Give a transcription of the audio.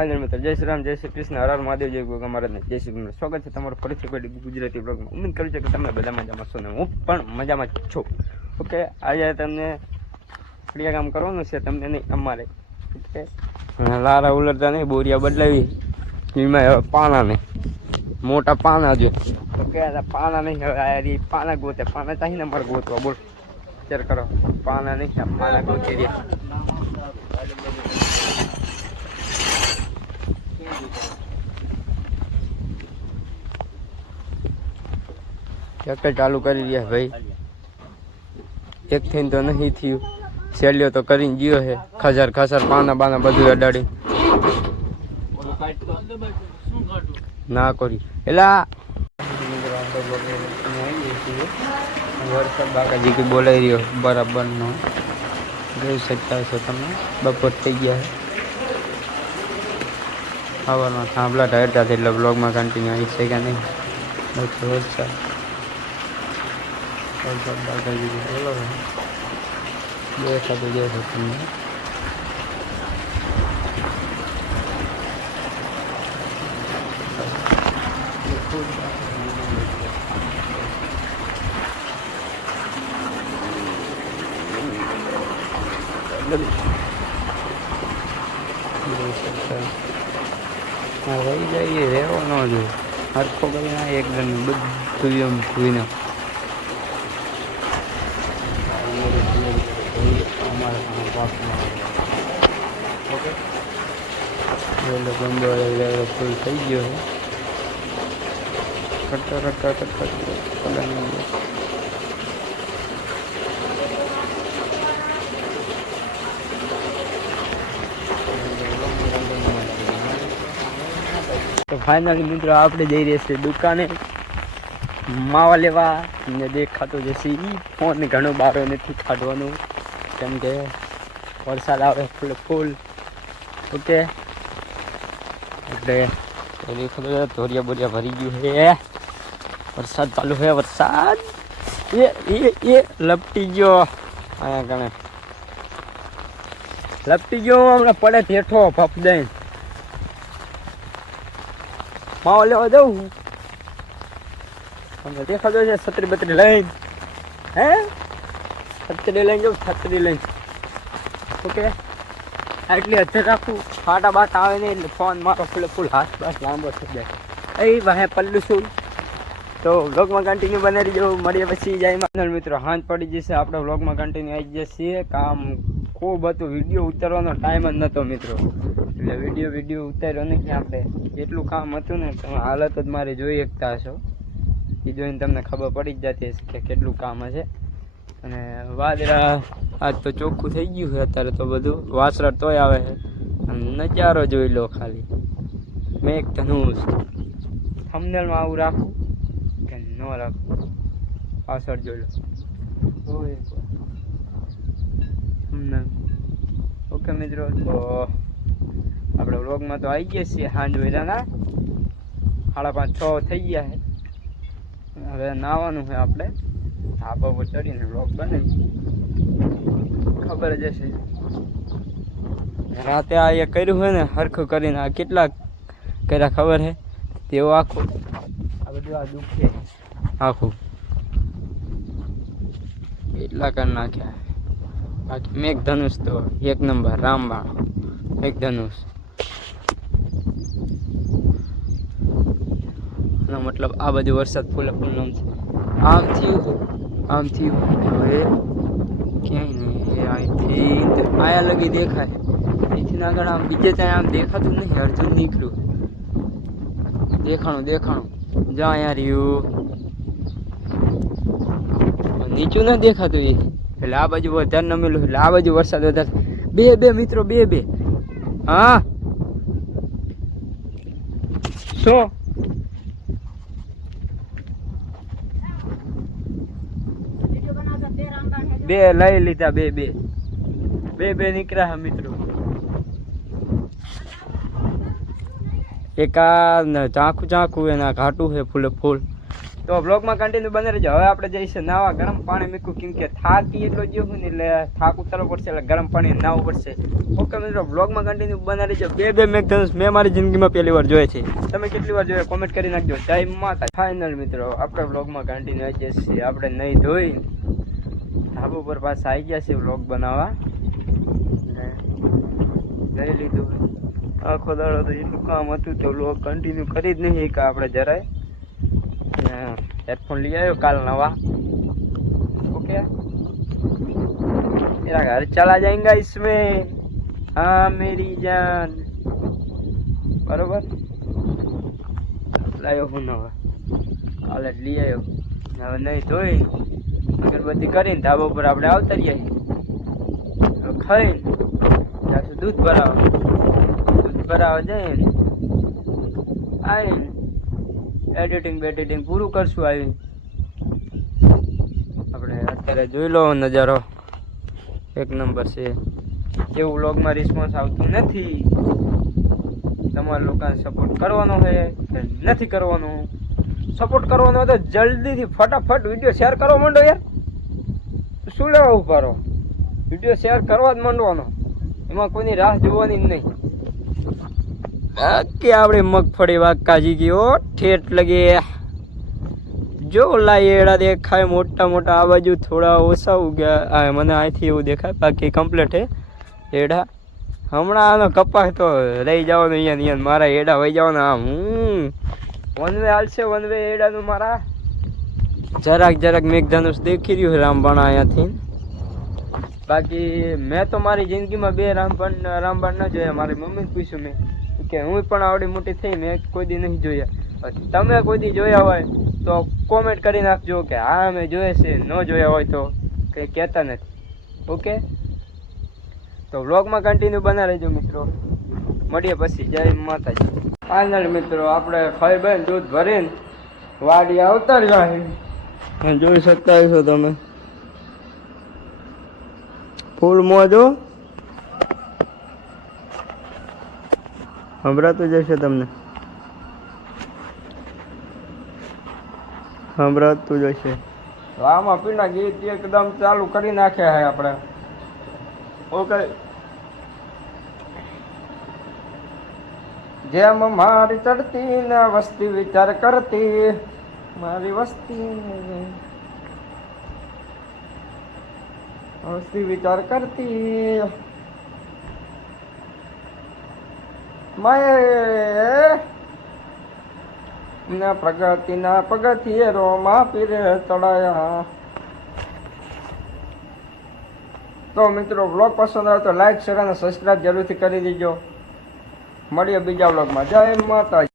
Final મિત્રો જય શ્રી રામ, જય શ્રી કૃષ્ણ, હર હર મહાદેવ, જય ગોગા મહારાજને જય શ્રી કૃષ્ણ. સ્વાગત છે તમારું ફરીથી કોઈ ગુજરાતી બ્લોગમાં. ઉમ્મીદ કરું છું કે તમે બધા મજામાં છો ને હું પણ મજામાં જ છું. ઓકે, આજે તમને ક્રિયા કામ કરવાનું છે, તમને નહીં અમારે. ઓકે, લારા ઉલરતા નહીં, બોરિયા બદલાવી એમાં હવે પાના નહીં, મોટા પાના જો. ઓકે, પાના નહીં, હવે આ પાના ગોતે, પાના ચાહીને અમારે ગોતવા. બોલ વિચાર કરો, પાના નહીં, પાના ગોતી રહ્યા. ટ્રેક્ટર ચાલુ કરી રહ્યા ભાઈ, એક થઈને તો નહીં થયું, શેલ્યો તો કરીને ગયો છે. ખસર ખસર પાના બાના બધું અડાડી ના કરી એલા વરસાદ બાકાજી કે બોલાઈ રહ્યો બરાબર નો જોઈ શકતા છો તમે. બપોર થઈ ગયા છે, સવારમાં થાંભલા ઢાળતા હતા એટલે બ્લોગમાં કન્ટિન્યુ આવી છે કે નહીં. વરસાદ બાકાજી બોલો દેખાતું જશે તમને. રહી જઈએ રહેવો ન જોઈએ, હરખો કરીને એકદમ બધું એમ ધોઈને ઓકે. ગંદો ફૂલ થઈ ગયો છે, કટકા તો ફાઇનલી મિત્રો આપણે જઈ રહ્યા છીએ દુકાને માવા લેવા. ને દેખાતો જશે ફોન ઘણો બારો નથી કાઢવાનું કેમ કે વરસાદ આવે ફૂલ. ઓકે, એટલે ખબર ધોરિયા બોરિયા ભરી ગયું છે, વરસાદ ચાલુ છે. વરસાદ એ લપટી ગયો, અહીંયા કણે લપટી ગયો, હમણાં પડે હેઠો ભપ દઈ માવો લેવા જવું. તમને દેખાતો છે છત્રી બત્રી લઈને, હે છત્રી લઈને જવું, છત્રી લઈને. ઓકે, એટલી હજાર રાખું, ફાટા બાટા આવે નહીં એટલે ફોન મારો ફૂલ હાથ બસ લાંબો થઈ જાય. એ વાહે પલ્લું છું તો વ્લોગમાં કન્ટિન્યુ બનાવી જવું. મળીએ પછી જાય મિત્રો, હાંજ પડી જશે, આપણે વ્લોગમાં કન્ટિન્યુ આવી જશે. કામ ખૂબ હતું, વિડીયો ઉતારવાનો ટાઈમ જ નહોતો મિત્રો, એટલે વિડીયો ઉતાર્યો નહીં. આપણે એટલું કામ હતું ને તમે હાલત જ મારી જોઈ શકતા હશો, એ જોઈને તમને ખબર પડી જ જતી હશે કે કેટલું કામ હશે. અને વાદળા આજ તો ચોખ્ખું થઈ ગયું છે, અત્યારે તો બધું વાસરડ તોય આવે છે. નજારો જોઈ લો ખાલી, મેઘ ધનુષ. થંબનેલમાં આવું રાખું કે ન રાખું, પાછળ જોઈ લો. ઓકે મિત્રો, તો આપણે વ્લોગમાં તો આવી ગયા છીએ. સાંજ વેલાના 5:30 6 થઈ ગયા છે. હવે નાવાનું છે આપણે, ધાબા પર ચડીને વ્લોગ બનાવી. ખબર જ હશે રાતે આ એ કર્યું હોય ને હરખું કરીને, આ કેટલા કર્યા ખબર છે તેઓ આખું આ બધું આ દુખે આખું એટલા કરી નાખ્યા. બાકી મેઘ ધનુષ તો એક નંબર, રામબાણ મેઘ ધનુષ. એનો મતલબ આ બધું વરસાદ ફૂલે ફૂલ નામ છે. આમ થયું હવે ક્યાંય નહીં, એ અહીંથી આયા લગી દેખાય, અહીંથી આગળ આમ બીજે ત્યાં આમ દેખાતું નહીં. અર્જુન નીકળ્યું, દેખાણું જા અહીંયા રહ્યું, નીચું નથી દેખાતું. એટલે આ બાજુ વધારે નમેલું, એટલે આ બાજુ વરસાદ વધારે. બે મિત્રો, બે હા શું બે લઈ લીધા, બે નીકળ્યા મિત્રો. એક આ ઝાંખું એના ઘાટું છે ફૂલે ફૂલ, તો બ્લોગમાં કન્ટિન્યુ બને રહેજો. હવે આપણે જઈશું નાવા. ગરમ પાણી મૂક્યું કેમ કે થાકી એટલો જ ને એટલે થાક ઉતારવો પડશે એટલે ગરમ પાણી નાવું પડશે. ઓકે મિત્રો, બ્લોગમાં કન્ટિન્યુ બને રહેજો. બે મેઘધનુષ મેં મારી જિંદગીમાં પહેલી વાર જોયે છે. તમે કેટલી વાર જોયે કોમેન્ટ કરી નાખજો. જય માતા. ફાઇનલ મિત્રો આપણે બ્લોગમાં કન્ટિન્યુ આવી જઈએ છીએ. આપણે નહીં ધોઈ ધાબા પર પાછા આવી ગયા છે બ્લોગ બનાવવા. લઈ લીધું આખો દાડો તો એટલું કામ હતું તો બ્લોગ કન્ટિન્યુ કરી જ નહીં કે આપણે જરાય. हेडफोन लिया है कल नवा. ओके मेरा घर चला जाएगा इसमें. हाँ मेरी जान बरोबर लायो हूँ नवा काले लई आयो. હવે નહીં ધોઈ અગરબત્તી કરીને ધાબા ઉપર આપણે આવતરીએ. ખાઈને ત્યાંથી દૂધ ભરાવા જઈને આવીને એડિટિંગ પૂરું કરશું. આવી આપણે અત્યારે જોઈ લો નજારો એક નંબર છે. એવું વ્લોગમાં રિસ્પોન્સ આવતું નથી. તમારા લોકોને સપોર્ટ કરવાનો છે કે નથી કરવાનો? સપોર્ટ કરવાનો તો જલ્દીથી ફટાફટ વિડીયો શેર કરવા માંડો યાર. શું લેવા ઉભારો? વિડીયો શેર કરવા જ માંડવાનો. એમાં કોઈની રાહ જોવાની જ નહીં. કે આપણે મગફળી વાકાજી ગયો ઠેઠ લગે. જો લાયેડા દેખાય મોટા મોટા. આ બાજુ થોડા ઓછા ઉગ્યા. મને અહીંથી એવું દેખાય, બાકી કમ્પ્લીટ હે એડા. હમણાં આનો કપાસ તો રહી જવાનો અહીંયા. મારા એડા વહી જવાના. આમ વન વે હાલશે, વન વે એડાનું મારા. જરાક મેઘધનુષ દેખી રહ્યું રામબાણ અહીંયાથી. બાકી મેં તો મારી જિંદગીમાં બે રામબાણ ન જોયા. મારી મમ્મીને પૂછ્યું મેં કે હું પણ આવડી મોટી થઈ મેં કોઈ દી નહીં જોયા. તમે કોઈ દી જોયા હોય તો કોમેન્ટ કરી નાખજો કે હા મેં જોયે છે. ન જોયા હોય તો કંઈ કહેતા નથી. ઓકે તો વ્લોગમાં કન્ટિન્યુ બના રહેજો મિત્રો. મળીએ પછી. જય માતાજી. ફાઇનલ મિત્રો આપણે ખાઈ બેન દૂધ ભરીને વાડી આવતા રહ્યા. જોઈ શકતા છો તમે ફૂલ મોજો. સંભળાતું જશે તમને, સંભળાતું જશે. આમાં પીના ગીત એકદમ ચાલુ કરી નાખ્યા છે આપણે. ઓકે જેમ મારી ચડતી ને વસ્તી વિચાર કરતી. મારી વસ્તી વિચાર કરતી. માએ પ્રગતિના પગથિયે રોમા પીરે ચડાયા. તો મિત્રો વ્લોગ પસંદ આવે તો લાઈક શેર અને સબસ્ક્રાઈબ જરૂરથી કરી દેજો. મળીએ બીજા વ્લોગમાં. જય માતાજી.